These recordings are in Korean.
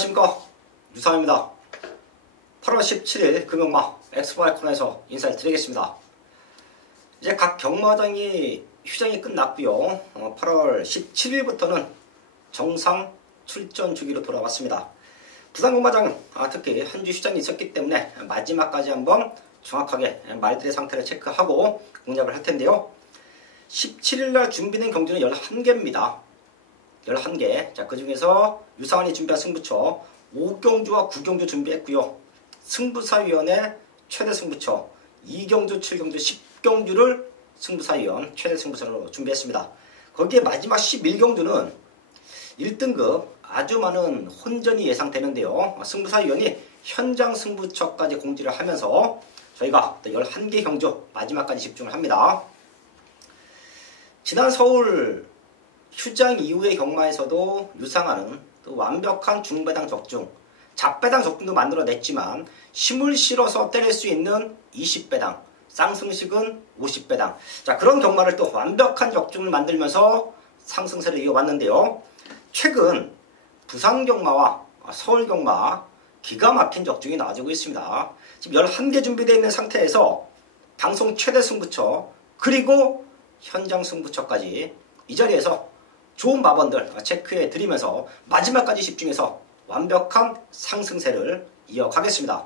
안녕하십니까, 유상입니다. 8월 17일 금요일마 엑스포아이 코너에서 인사를 드리겠습니다. 이제 각 경마장이 휴장이 끝났고요. 8월 17일부터는 정상 출전 주기로 돌아왔습니다. 부산 경마장은 특히 한 주 휴장이 있었기 때문에 마지막까지 한번 정확하게 말들의 상태를 체크하고 공략을 할 텐데요. 17일날 준비된 경주는 11개입니다. 11개. 자, 그 중에서 유상환이 준비한 승부처 5경주와 9경주 준비했고요. 승부사위원회 최대 승부처 2경주, 7경주, 10경주를 승부사위원 최대 승부처로 준비했습니다. 거기에 마지막 11경주는 1등급 아주 많은 혼전이 예상되는데요. 승부사위원이 현장 승부처까지 공지를 하면서 저희가 또 11개 경주 마지막까지 집중을 합니다. 지난 서울 휴장 이후의 경마에서도 유상환은 또 완벽한 중배당 적중, 잡배당 적중도 만들어냈지만 힘을 실어서 때릴 수 있는 20배당, 쌍승식은 50배당. 자, 그런 경마를 또 완벽한 적중을 만들면서 상승세를 이어왔는데요. 최근 부산 경마와 서울 경마 기가 막힌 적중이 나와주고 있습니다. 지금 11개 준비되어 있는 상태에서 방송 최대 승부처 그리고 현장 승부처까지 이 자리에서 좋은 마번들 체크해 드리면서 마지막까지 집중해서 완벽한 상승세를 이어가겠습니다.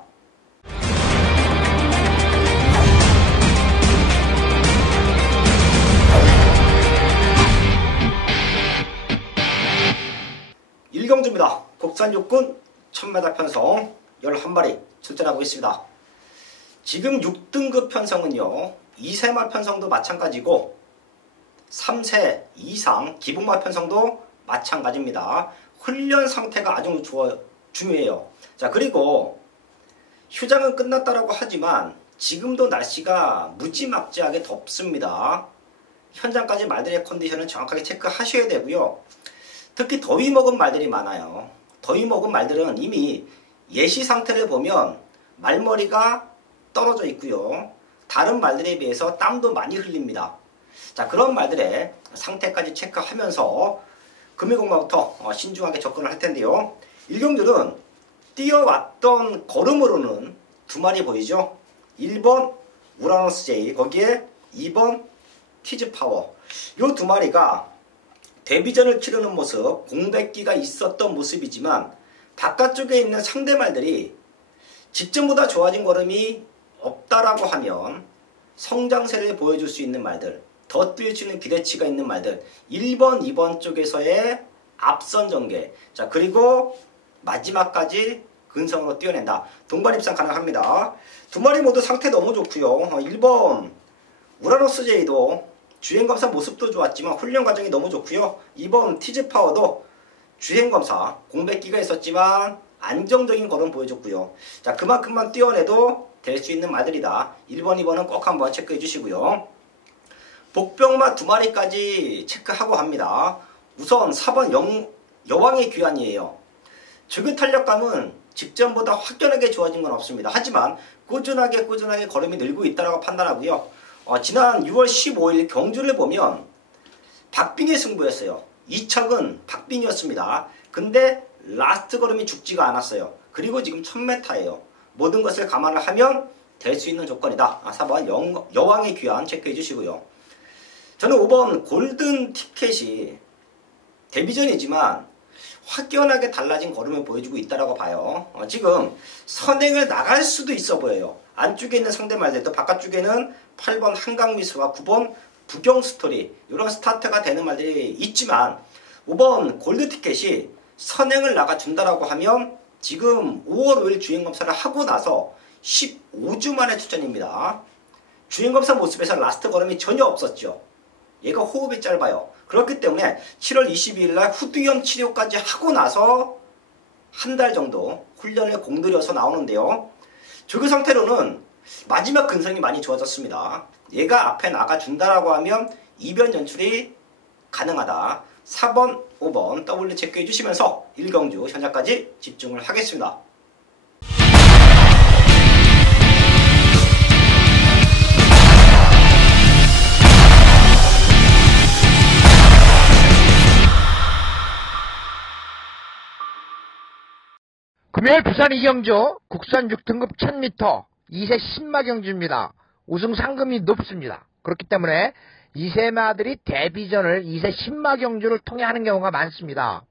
일경주입니다. 국산 육군 1000m 편성 11마리 출전하고 있습니다. 지금 6등급 편성은요, 2세마 편성도 마찬가지고 3세 이상 기본마 편성도 마찬가지입니다. 훈련 상태가 아주 중요해요. 자, 그리고 휴장은 끝났다라고 하지만 지금도 날씨가 무지막지하게 덥습니다. 현장까지 말들의 컨디션을 정확하게 체크하셔야 되고요. 특히 더위 먹은 말들이 많아요. 더위 먹은 말들은 이미 예시 상태를 보면 말머리가 떨어져 있고요. 다른 말들에 비해서 땀도 많이 흘립니다. 자, 그런 말들의 상태까지 체크하면서 금요일공마부터 신중하게 접근을 할 텐데요. 일경들은 뛰어왔던 걸음으로는 두 마리 보이죠? 1번 우라노스 J, 거기에 2번 키즈파워. 이 두 마리가 데뷔전을 치르는 모습, 공백기가 있었던 모습이지만 바깥쪽에 있는 상대 말들이 직전보다 좋아진 걸음이 없다라고 하면 성장세를 보여줄 수 있는 말들, 더 뛸 수 있는 기대치가 있는 말들, 1번, 2번 쪽에서의 앞선 전개, 자, 그리고 마지막까지 근성으로 뛰어낸다. 동반 입상 가능합니다. 두 마리 모두 상태 너무 좋고요. 1번 우라노스 J도 주행검사 모습도 좋았지만 훈련 과정이 너무 좋고요. 2번 티즈파워도 주행검사 공백기가 있었지만 안정적인 걸음 보여줬고요. 자, 그만큼만 뛰어내도 될 수 있는 말들이다. 1번, 2번은 꼭 한번 체크해 주시고요. 복병마 두 마리까지 체크하고 합니다. 우선 4번 여왕의 귀환이에요. 적의 탄력감은 직전보다 확연하게 좋아진 건 없습니다. 하지만 꾸준하게 걸음이 늘고 있다고 판단하고요. 지난 6월 15일 경주를 보면 박빙의 승부였어요. 2척은 박빙이었습니다. 근데 라스트 걸음이 죽지가 않았어요. 그리고 지금 1000m예요. 모든 것을 감안을 하면 될 수 있는 조건이다. 4번 여왕의 귀환 체크해 주시고요. 저는 5번 골든 티켓이 데뷔전이지만 확연하게 달라진 걸음을 보여주고 있다고 봐요. 지금 선행을 나갈 수도 있어 보여요. 안쪽에 있는 상대 말들도 바깥쪽에는 8번 한강미수와 9번 부경스토리 이런 스타트가 되는 말들이 있지만 5번 골드티켓이 선행을 나가준다라고 하면 지금 5월 5일 주행검사를 하고 나서 15주 만에 출전입니다. 주행검사 모습에서 라스트 걸음이 전혀 없었죠. 얘가 호흡이 짧아요. 그렇기 때문에 7월 22일날 후두염 치료까지 하고 나서 한 달 정도 훈련을 공들여서 나오는데요. 그 상태로는 마지막 근성이 많이 좋아졌습니다. 얘가 앞에 나가준다라고 하면 이변 연출이 가능하다. 4번, 5번 W 체크해 주시면서 1경주 현장까지 집중을 하겠습니다. 금요일 부산 이경주 국산 6등급 1000m 2세 신마 경주입니다. 우승 상금이 높습니다. 그렇기 때문에 2세마들이 데뷔전을 2세 신마 경주를 통해 하는 경우가 많습니다.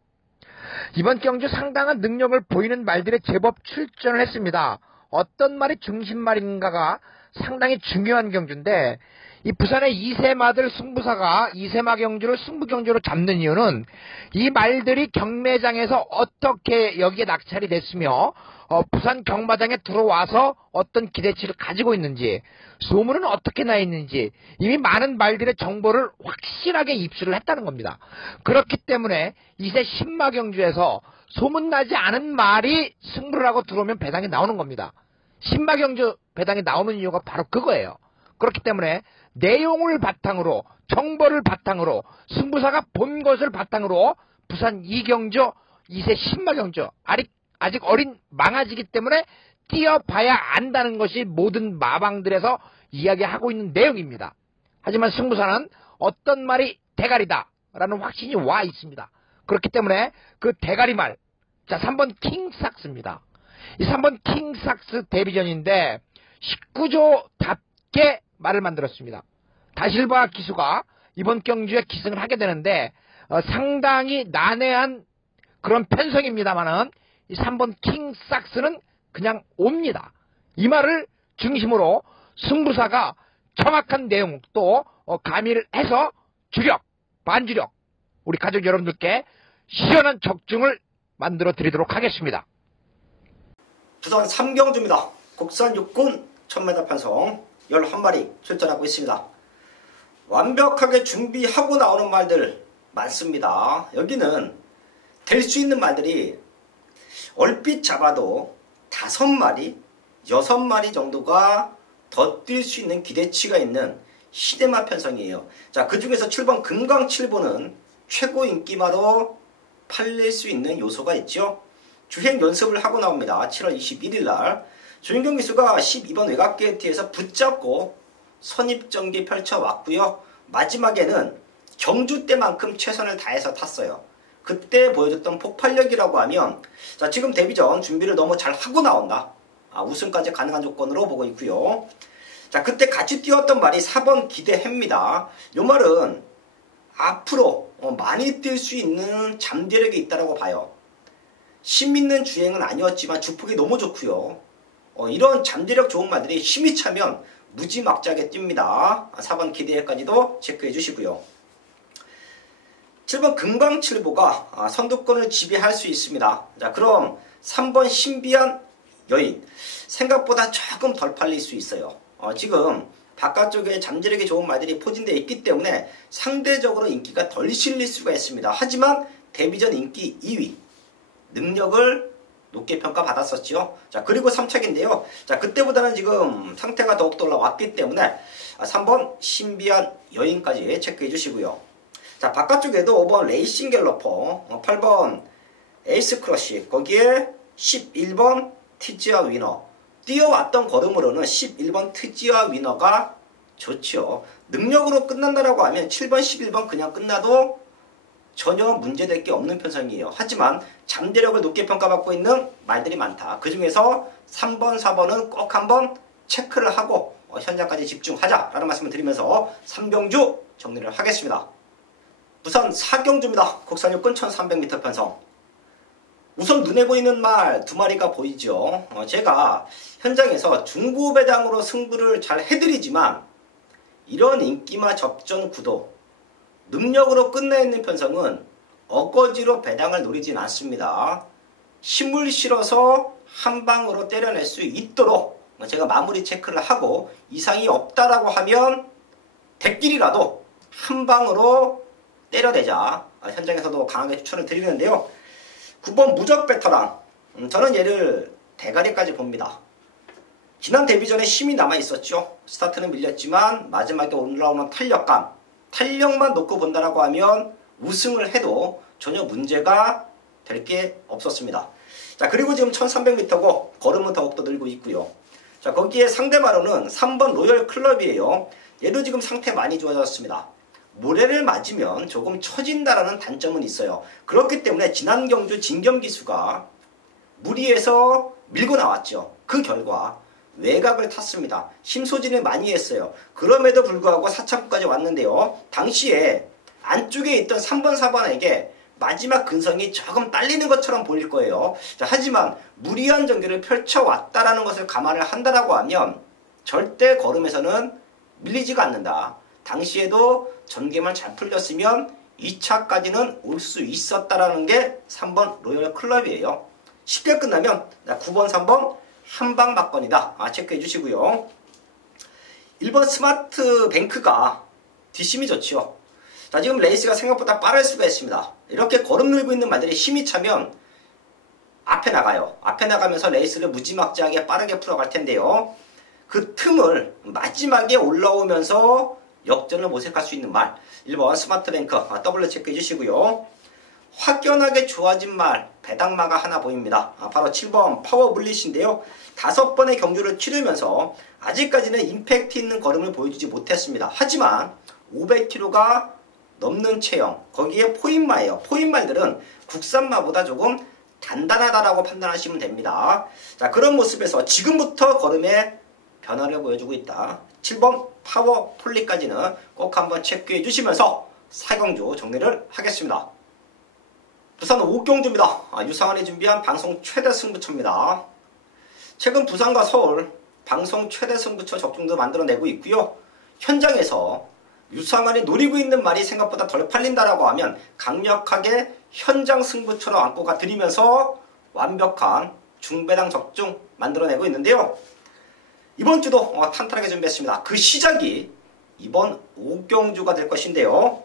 이번 경주 상당한 능력을 보이는 말들이 제법 출전을 했습니다. 어떤 말이 중심말인가가 상당히 중요한 경주인데, 이 부산의 2세마들 승부사가 2세마 경주를 승부 경주로 잡는 이유는 이 말들이 경매장에서 어떻게 여기에 낙찰이 됐으며 부산 경마장에 들어와서 어떤 기대치를 가지고 있는지, 소문은 어떻게 나 있는지 이미 많은 말들의 정보를 확실하게 입수를 했다는 겁니다. 그렇기 때문에 2세 신마 경주에서 소문나지 않은 말이 승부를 하고 들어오면 배당이 나오는 겁니다. 신마 경주 배당이 나오는 이유가 바로 그거예요. 그렇기 때문에 내용을 바탕으로, 정보를 바탕으로, 승부사가 본 것을 바탕으로 부산 이경주 2세 신마 경주, 아직 어린 망아지기 때문에 뛰어봐야 안다는 것이 모든 마방들에서 이야기하고 있는 내용입니다. 하지만 승부사는 어떤 말이 대가리다 라는 확신이 와 있습니다. 그렇기 때문에 그 대가리말, 자 3번 킹삭스입니다. 이 3번 킹삭스 데뷔전인데 19조답게 말을 만들었습니다. 다실바 기수가 이번 경주에 기승을 하게 되는데 상당히 난해한 그런 편성입니다만은 이 3번 킹삭스는 그냥 옵니다. 이 말을 중심으로 승부사가 정확한 내용 또 가미를 해서 주력, 반주력 우리 가족 여러분들께 시원한 적중을 만들어 드리도록 하겠습니다. 부산 3경주입니다. 국산 육군 1000m 편성 11마리 출전하고 있습니다. 완벽하게 준비하고 나오는 말들 많습니다. 여기는 될 수 있는 말들이 얼핏 잡아도 5마리, 6마리 정도가 더 뛸 수 있는 기대치가 있는 시대마 편성이에요. 자, 그 중에서 7번 금강7보는 최고 인기마로 팔릴 수 있는 요소가 있죠. 주행 연습을 하고 나옵니다. 7월 21일 날 조인경 기수가 12번 외곽게이트에서 붙잡고 선입전기 펼쳐왔고요. 마지막에는 경주 때만큼 최선을 다해서 탔어요. 그때 보여줬던 폭발력이라고 하면, 자, 지금 데뷔전 준비를 너무 잘 하고 나온다. 우승까지 가능한 조건으로 보고 있고요. 자, 그때 같이 뛰었던 말이 4번 기대해입니다. 이 말은 앞으로 많이 뛸 수 있는 잠재력이 있다고 봐요. 힘 있는 주행은 아니었지만 주폭이 너무 좋고요. 이런 잠재력 좋은 말들이 힘이 차면 무지막지하게 뜁니다. 4번 기대까지도 체크해 주시고요. 7번 금강칠보가 선두권을 지배할 수 있습니다. 자, 그럼 3번 신비한 여인 생각보다 조금 덜 팔릴 수 있어요. 지금 바깥쪽에 잠재력이 좋은 말들이 포진되어 있기 때문에 상대적으로 인기가 덜 실릴 수가 있습니다. 하지만 데뷔전 인기 2위 능력을 높게 평가받았었죠. 자, 그리고 3착인데요. 자, 그때보다는 지금 상태가 더욱더 올라왔기 때문에 3번 신비한 여인까지 체크해 주시고요. 자, 바깥쪽에도 5번 레이싱 갤러퍼, 8번 에이스 크러쉬, 거기에 11번 티지아 위너. 뛰어왔던 걸음으로는 11번 티지아 위너가 좋죠. 능력으로 끝난다라고 하면 7번, 11번 그냥 끝나도 전혀 문제될 게 없는 편성이에요. 하지만 잠재력을 높게 평가받고 있는 말들이 많다. 그 중에서 3번, 4번은 꼭 한번 체크를 하고 현장까지 집중하자라는 말씀을 드리면서 3경주 정리를 하겠습니다. 부산 4경주입니다. 국산 육군 1300m 편성. 우선 눈에 보이는 말 2마리가 보이죠. 제가 현장에서 중고 배당으로 승부를 잘 해드리지만 이런 인기마 접전 구도 능력으로 끝내있는 편성은 어거지로 배당을 노리진 않습니다. 힘을 실어서 한 방으로 때려낼 수 있도록 제가 마무리 체크를 하고 이상이 없다라고 하면 대끼리라도 한 방으로 때려내자 현장에서도 강하게 추천을 드리는데요. 9번 무적 베터랑, 저는 얘를 대가리까지 봅니다. 지난 데뷔전에 힘이 남아있었죠. 스타트는 밀렸지만 마지막에 올라오는 탄력만 놓고 본다라고 하면 우승을 해도 전혀 문제가 될 게 없었습니다. 자, 그리고 지금 1300m고 걸음은 더욱더 늘고 있고요. 자, 거기에 상대마로는 3번 로열 클럽이에요. 얘도 지금 상태 많이 좋아졌습니다. 모래를 맞으면 조금 처진다라는 단점은 있어요. 그렇기 때문에 지난 경주 진겸 기수가 무리해서 밀고 나왔죠. 그 결과 외곽을 탔습니다. 심소진을 많이 했어요. 그럼에도 불구하고 4차권까지 왔는데요. 당시에 안쪽에 있던 3번, 4번에게 마지막 근성이 조금 딸리는 것처럼 보일 거예요. 자, 하지만 무리한 전개를 펼쳐왔다라는 것을 감안을 한다라고 하면 절대 걸음에서는 밀리지가 않는다. 당시에도 전개만 잘 풀렸으면 2차까지는 올 수 있었다라는 게 3번 로열 클럽이에요. 쉽게 끝나면 9번, 3번 한방 막건이다. 체크해 주시고요. 1번 스마트 뱅크가 뒷심이 좋죠. 자, 지금 레이스가 생각보다 빠를 수가 있습니다. 이렇게 걸음 늘고 있는 말들이 힘이 차면 앞에 나가요. 앞에 나가면서 레이스를 무지막지하게 빠르게 풀어갈 텐데요. 그 틈을 마지막에 올라오면서 역전을 모색할 수 있는 말. 1번 스마트 뱅크 더블로 체크해 주시고요. 확연하게 좋아진 말 배당마가 하나 보입니다. 바로 7번 파워 물릿인데요. 5번의 경주를 치르면서 아직까지는 임팩트 있는 걸음을 보여주지 못했습니다. 하지만 500km가 넘는 체형, 거기에 포인마예요. 포인말들은 국산마보다 조금 단단하다라고 판단하시면 됩니다. 자, 그런 모습에서 지금부터 걸음에 변화를 보여주고 있다. 7번 파워 폴리까지는 꼭 한번 체크해 주시면서 4경주 정리를 하겠습니다. 부산 5경주입니다. 유상환이 준비한 방송 최대 승부처입니다. 최근 부산과 서울 방송 최대 승부처 적중도 만들어내고 있고요. 현장에서 유상환이 노리고 있는 말이 생각보다 덜 팔린다라고 하면 강력하게 현장 승부처로 안고 가드리면서 완벽한 중배당 적중 만들어내고 있는데요. 이번 주도 탄탄하게 준비했습니다. 그 시작이 이번 5경주가 될 것인데요.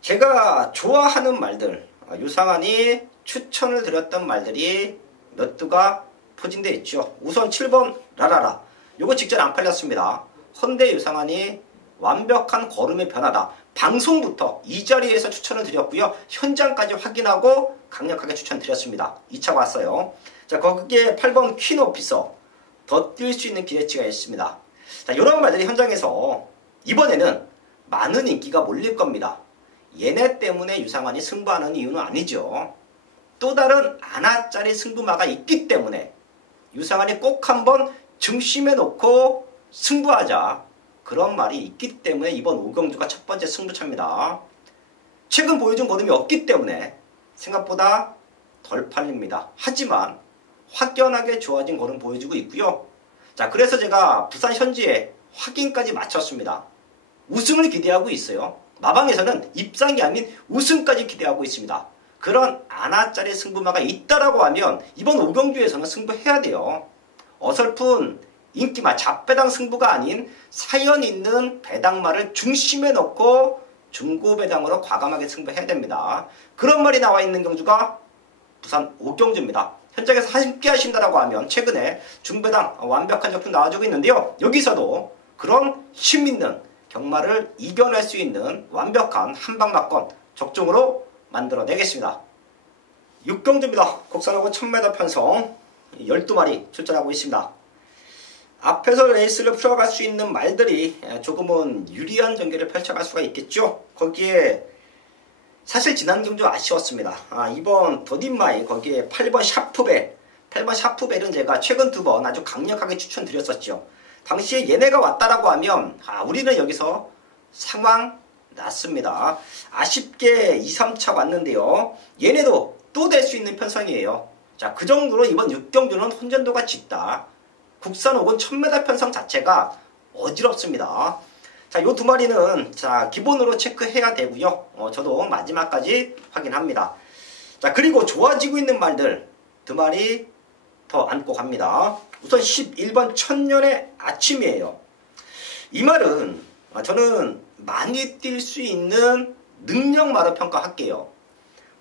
제가 좋아하는 말들, 유상환이 추천을 드렸던 말들이 몇 두가 포진되어 있죠. 우선 7번 라라라. 요거 직전 안 팔렸습니다. 헌데 유상환이 완벽한 걸음의 변화다. 방송부터 이 자리에서 추천을 드렸고요. 현장까지 확인하고 강력하게 추천드렸습니다. 2차가 왔어요. 자, 거기에 8번 퀸 오피서. 더 뛸 수 있는 기대치가 있습니다. 자, 이런 말들이 현장에서 이번에는 많은 인기가 몰릴 겁니다. 얘네 때문에 유상환이 승부하는 이유는 아니죠. 또 다른 아나짜리 승부마가 있기 때문에 유상환이 꼭 한번 중심에 놓고 승부하자. 그런 말이 있기 때문에 이번 5경주가 첫 번째 승부처입니다. 최근 보여준 걸음이 없기 때문에 생각보다 덜 팔립니다. 하지만 확연하게 좋아진 걸음 보여주고 있고요. 자, 그래서 제가 부산 현지에 확인까지 마쳤습니다. 우승을 기대하고 있어요. 마방에서는 입상이 아닌 우승까지 기대하고 있습니다. 그런 아나짜리 승부마가 있다라고 하면 이번 5경주에서는 승부해야 돼요. 어설픈 인기마 잡배당 승부가 아닌 사연 있는 배당마를 중심에 놓고 중고배당으로 과감하게 승부해야 됩니다. 그런 말이 나와 있는 경주가 부산 5경주입니다. 현장에서 함께 하신다라고 하면 최근에 중배당 완벽한 적중 나와주고 있는데요. 여기서도 그런 힘있는 경마를 이겨낼 수 있는 완벽한 한방막건 적중으로 만들어내겠습니다. 6경주입니다. 국산하고 1000m 편성 12마리 출전하고 있습니다. 앞에서 레이스를 풀어갈 수 있는 말들이 조금은 유리한 전개를 펼쳐갈 수가 있겠죠. 거기에 사실 지난 경주 아쉬웠습니다. 이번 더딘마이 거기에 8번 샤프벨 8번 샤프벨은 제가 최근 2번 아주 강력하게 추천드렸었죠. 당시에 얘네가 왔다라고 하면 우리는 여기서 상황 났습니다. 아쉽게 2, 3차 왔는데요. 얘네도 또 될 수 있는 편성이에요. 자, 그 정도로 이번 6경주는 혼전도가 짙다. 국산 혹은 1000m 편성 자체가 어지럽습니다. 자, 요 2마리는 자, 기본으로 체크해야 되고요. 저도 마지막까지 확인합니다. 자, 그리고 좋아지고 있는 말들 2마리 더 안고 갑니다. 우선 11번 천년의 아침이에요. 이 말은 저는 많이 뛸 수 있는 능력마로 평가할게요.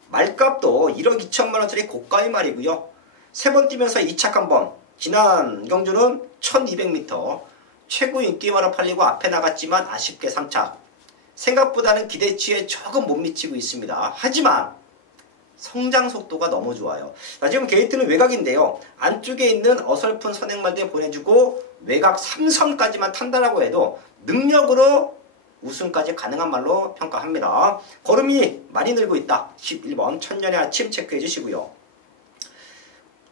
말값도 1억 2천만원짜리 고가의 말이고요. 3번 뛰면서 2착 한번 지난 경주는 1200m 최고 인기마로 팔리고 앞에 나갔지만 아쉽게 3차. 생각보다는 기대치에 조금 못 미치고 있습니다. 하지만 성장 속도가 너무 좋아요. 자, 지금 게이트는 외곽인데요. 안쪽에 있는 어설픈 선행말들 보내주고 외곽 3선까지만 탄다라고 해도 능력으로 우승까지 가능한 말로 평가합니다. 걸음이 많이 늘고 있다. 11번 천년의 아침 체크해 주시고요.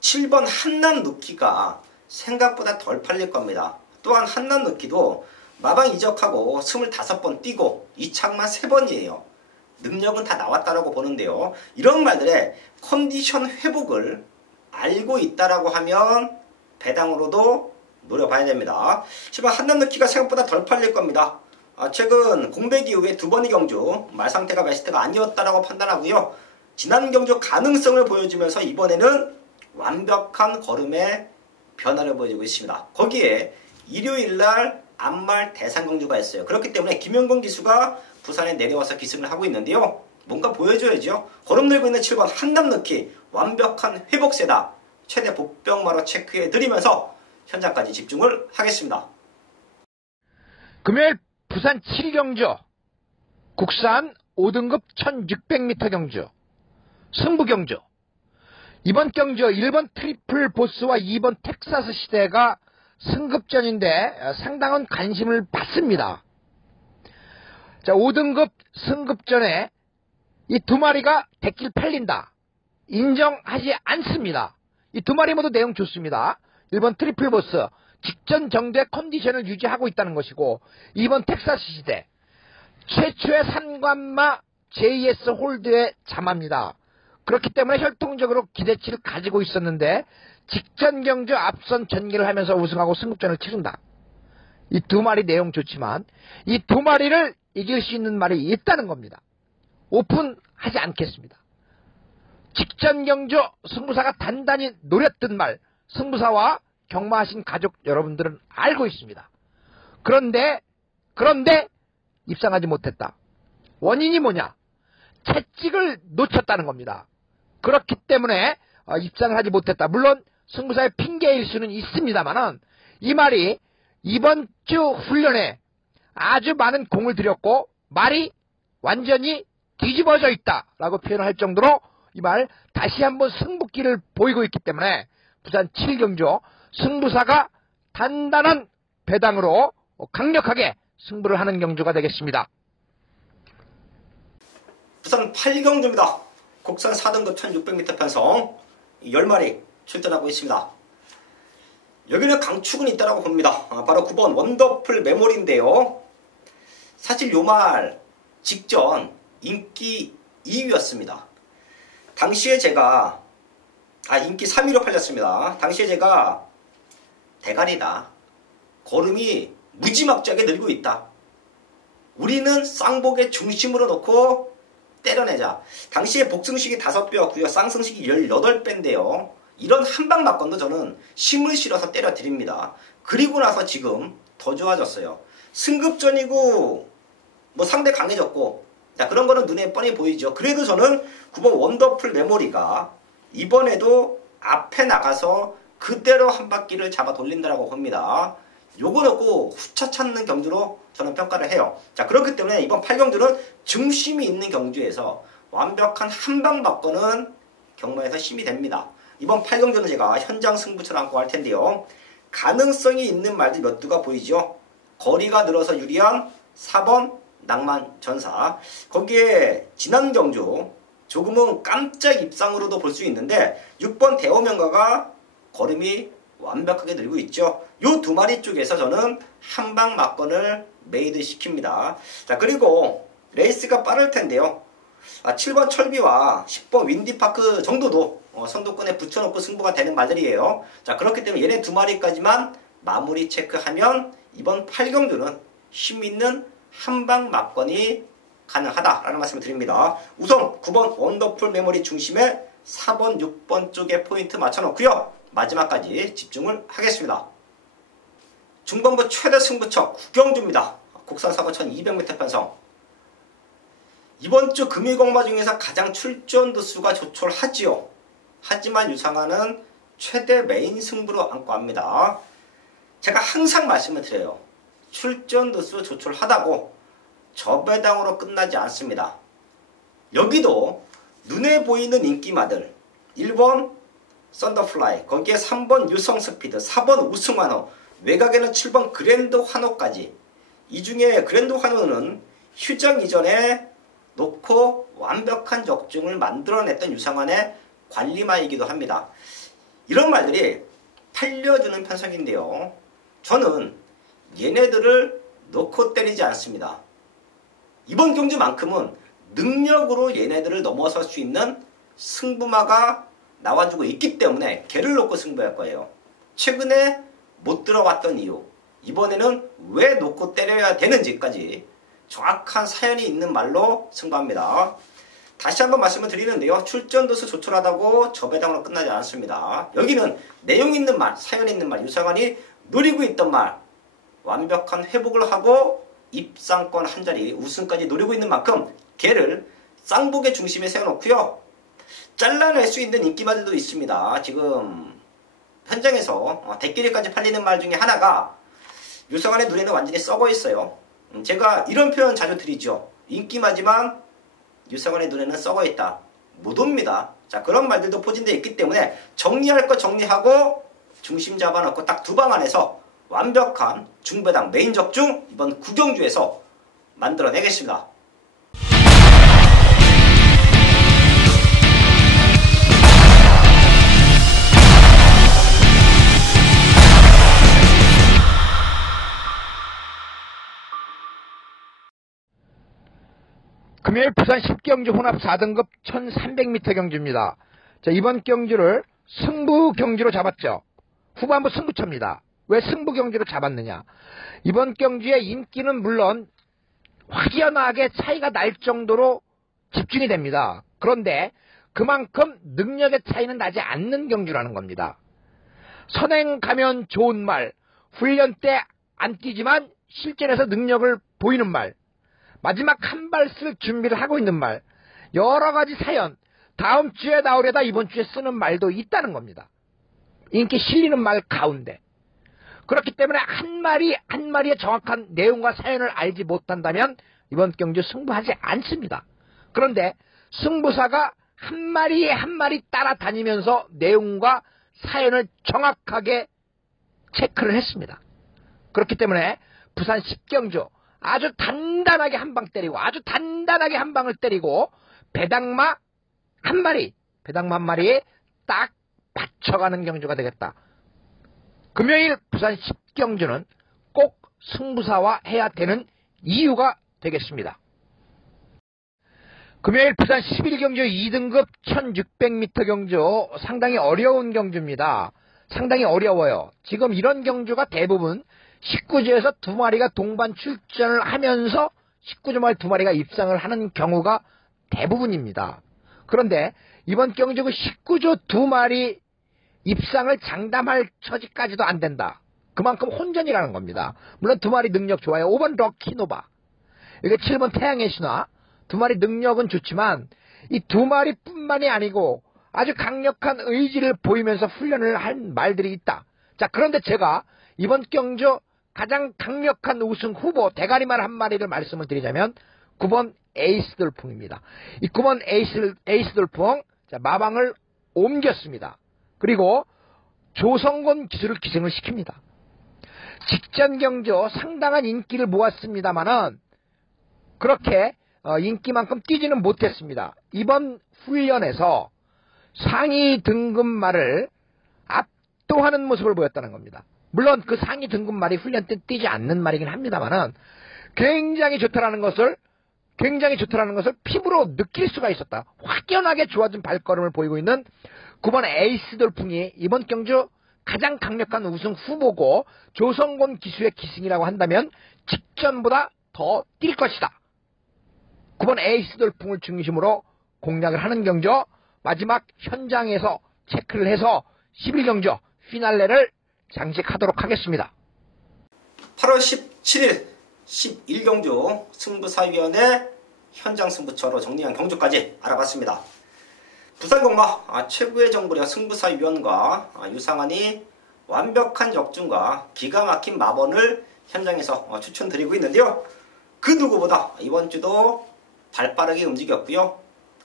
7번 한남 루키가 생각보다 덜 팔릴 겁니다. 또한 한남 루키도 마방 이적하고 25번 뛰고 이착만 3번이에요. 능력은 다 나왔다라고 보는데요. 이런 말들에 컨디션 회복을 알고 있다라고 하면 배당으로도 노려봐야 됩니다. 7번 한남 루키가 생각보다 덜 팔릴 겁니다. 최근 공백 이후에 2번의 경주 말 상태가 베스트가 아니었다라고 판단하고요. 지난 경주 가능성을 보여주면서 이번에는 완벽한 걸음의 변화를 보여주고 있습니다. 거기에 일요일날 안말 대상 경주가 있어요. 그렇기 때문에 김영건 기수가 부산에 내려와서 기승을 하고 있는데요. 뭔가 보여줘야죠. 걸음 들고 있는 7번 한남 루키 완벽한 회복세다. 최대 복병마로 체크해드리면서 현장까지 집중을 하겠습니다. 금요일 부산 7경주 국산 5등급 1600m 경주 승부 경주. 이번 경주 1번 트리플 보스와 2번 텍사스 시대가 승급전인데 상당한 관심을 받습니다. 자, 5등급 승급전에 이 2마리가 대길 팔린다. 인정하지 않습니다. 이 2마리 모두 내용 좋습니다. 1번 트리플 보스 직전 정도의 컨디션을 유지하고 있다는 것이고 2번 텍사스 시대 최초의 산관마 JS 홀드에 잠합니다. 그렇기 때문에 혈통적으로 기대치를 가지고 있었는데 직전 경주 앞선 전개를 하면서 우승하고 승급전을 치른다. 이 2마리 내용 좋지만 이 2마리를 이길 수 있는 말이 있다는 겁니다. 오픈하지 않겠습니다. 직전 경주 승부사가 단단히 노렸던 말 승부사와 경마하신 가족 여러분들은 알고 있습니다. 그런데 입상하지 못했다. 원인이 뭐냐? 채찍을 놓쳤다는 겁니다. 그렇기 때문에 입상을 하지 못했다. 물론 승부사의 핑계일 수는 있습니다만은 이 말이 이번 주 훈련에 아주 많은 공을 들였고 말이 완전히 뒤집어져 있다라고 표현할 정도로 이 말 다시 한번 승부기를 보이고 있기 때문에 부산 7경주 승부사가 단단한 배당으로 강력하게 승부를 하는 경주가 되겠습니다. 부산 8경주입니다. 국산 4등급 1600m 편성 10마리 출전하고 있습니다. 여기는 강축은 있다고 봅니다. 바로 9번 원더풀 메모리인데요. 사실 요 말 직전 인기 2위였습니다. 당시에 제가 인기 3위로 팔렸습니다. 당시에 제가 대가리다. 걸음이 무지막지하게 늘고 있다. 우리는 쌍복의 중심으로 놓고 때려내자. 당시에 복승식이 5배였고요. 쌍승식이 18배인데요. 이런 한방막건도 저는 힘을 실어서 때려드립니다. 그리고 나서 지금 더 좋아졌어요. 승급전이고 뭐 상대 강해졌고 자, 그런 거는 눈에 뻔히 보이죠. 그래도 저는 9번 원더풀 메모리가 이번에도 앞에 나가서 그대로 한 바퀴를 잡아 돌린다고 봅니다. 요거 넣고 후차 찾는 경주로 저는 평가를 해요. 자, 그렇기 때문에 이번 8경주는 중심이 있는 경주에서 완벽한 한방 바꿔는 경마에서 힘이 됩니다. 이번 8경주는 제가 현장 승부처를 안고 할 텐데요. 가능성이 있는 말들 몇 두가 보이죠. 거리가 늘어서 유리한 4번 낭만전사. 거기에 지난 경주 조금은 깜짝 입상으로도 볼 수 있는데 6번 대오명가가 걸음이 완벽하게 늘고 있죠. 요 2마리 쪽에서 저는 한방 막건을 메이드 시킵니다. 자, 그리고 레이스가 빠를 텐데요. 7번 철비와 10번 윈디파크 정도도 선두권에 붙여놓고 승부가 되는 말들이에요. 자, 그렇기 때문에 얘네 2마리까지만 마무리 체크하면 이번 8경주는 힘있는 한방 막건이 가능하다라는 말씀을 드립니다. 우선 9번 원더풀 메모리 중심에 4번, 6번 쪽에 포인트 맞춰놓고요. 마지막까지 집중을 하겠습니다. 중반부 최대 승부처 9경주입니다. 국산 사고 1200m 편성. 이번 주 금일공마 중에서 가장 출전 두수가 조촐하지요. 하지만 유상하는 최대 메인 승부로 안고 합니다. 제가 항상 말씀을 드려요. 출전 두수 조촐하다고 저배당으로 끝나지 않습니다. 여기도 눈에 보이는 인기마들 1번 썬더플라이, 거기에 3번 유성스피드, 4번 우승환호, 외곽에는 7번 그랜드 환호까지. 이 중에 그랜드 환호는 휴장 이전에 놓고 완벽한 적중을 만들어냈던 유상환의 관리마이기도 합니다. 이런 말들이 팔려주는 편성인데요. 저는 얘네들을 놓고 때리지 않습니다. 이번 경주만큼은 능력으로 얘네들을 넘어설 수 있는 승부마가 나와주고 있기 때문에 걔를 놓고 승부할 거예요. 최근에 못 들어왔던 이유, 이번에는 왜 놓고 때려야 되는지까지 정확한 사연이 있는 말로 승부합니다. 다시 한번 말씀을 드리는데요. 출전도수 조촐하다고 저배당으로 끝나지 않습니다. 여기는 내용 있는 말, 사연 있는 말, 유상환이 노리고 있던 말, 완벽한 회복을 하고 입상권 한 자리 우승까지 노리고 있는 만큼 걔를 쌍복의 중심에 세워놓고요. 잘라낼 수 있는 인기말들도 있습니다. 지금 현장에서 대끼리까지 팔리는 말 중에 하나가 유성환의 눈에는 완전히 썩어 있어요. 제가 이런 표현 자주 드리죠. 인기마지만 유성환의 눈에는 썩어 있다. 못 옵니다. 자, 그런 말들도 포진되어 있기 때문에 정리할 거 정리하고 중심 잡아놓고 딱 두 방 안에서 완벽한 중배당 메인 적중 이번 구경주에서 만들어내겠습니다. 금요일 부산 10경주 혼합 4등급 1300m 경주입니다. 자, 이번 경주를 승부 경주로 잡았죠. 후반부 승부처입니다. 왜 승부 경주로 잡았느냐? 이번 경주의 인기는 물론 확연하게 차이가 날 정도로 집중이 됩니다. 그런데 그만큼 능력의 차이는 나지 않는 경주라는 겁니다. 선행 가면 좋은 말, 훈련 때 안 뛰지만 실전에서 능력을 보이는 말, 마지막 한 발 쓸 준비를 하고 있는 말, 여러 가지 사연, 다음 주에 나오려다 이번 주에 쓰는 말도 있다는 겁니다. 인기 실리는 말 가운데. 그렇기 때문에 한 마리 한 마리의 정확한 내용과 사연을 알지 못한다면 이번 경주 승부하지 않습니다. 그런데 승부사가 한 마리 한 마리 따라다니면서 내용과 사연을 정확하게 체크를 했습니다. 그렇기 때문에 부산 10경주 아주 단단하게 한 방 때리고 아주 단단하게 한 방을 때리고 배당마 한 마리, 배당마 한 마리에 딱 받쳐가는 경주가 되겠다. 금요일 부산 10경주는 꼭 승부사와 해야 되는 이유가 되겠습니다. 금요일 부산 11경주 2등급 1600m 경주 상당히 어려운 경주입니다. 상당히 어려워요. 지금 이런 경주가 대부분 19주에서 두 마리가 동반 출전을 하면서 19주 말 두 마리가 입상을 하는 경우가 대부분입니다. 그런데 이번 경주 그 19주 두 마리 입상을 장담할 처지까지도 안 된다. 그만큼 혼전이라는 겁니다. 물론 두 마리 능력 좋아요. 5번 럭키노바, 이게 7번 태양의 신화, 두 마리 능력은 좋지만 이 두 마리뿐만이 아니고 아주 강력한 의지를 보이면서 훈련을 한 말들이 있다. 자, 그런데 제가 이번 경주 가장 강력한 우승 후보 대가리말 한 마리를 말씀을 드리자면 9번 에이스 돌풍입니다. 이 9번 에이스 돌풍, 자, 마방을 옮겼습니다. 그리고 조성곤 기수를 기생을 시킵니다. 직전 경주 상당한 인기를 모았습니다만은 그렇게 인기만큼 뛰지는 못했습니다. 이번 훈련에서 상위 등급 말을 압도하는 모습을 보였다는 겁니다. 물론 그 상위 등급 말이 훈련 때 뛰지 않는 말이긴 합니다만은 굉장히 좋다라는 것을 피부로 느낄 수가 있었다. 확연하게 좋아진 발걸음을 보이고 있는 9번 에이스 돌풍이 이번 경주 가장 강력한 우승 후보고 조성곤 기수의 기승이라고 한다면 직전보다 더 뛸 것이다. 9번 에이스 돌풍을 중심으로 공략을 하는 경주, 마지막 현장에서 체크를 해서 11경주 피날레를 장식하도록 하겠습니다. 8월 17일 11경주 승부사위원회 현장 승부처로 정리한 경주까지 알아봤습니다. 부산공마 최고의 정부력 승부사위원과 유상환이 완벽한 적중과 기가 막힌 마번을 현장에서 추천드리고 있는데요. 그 누구보다 이번 주도 발빠르게 움직였고요.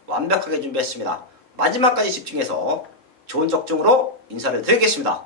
완벽하게 준비했습니다. 마지막까지 집중해서 좋은 적중으로 인사를 드리겠습니다.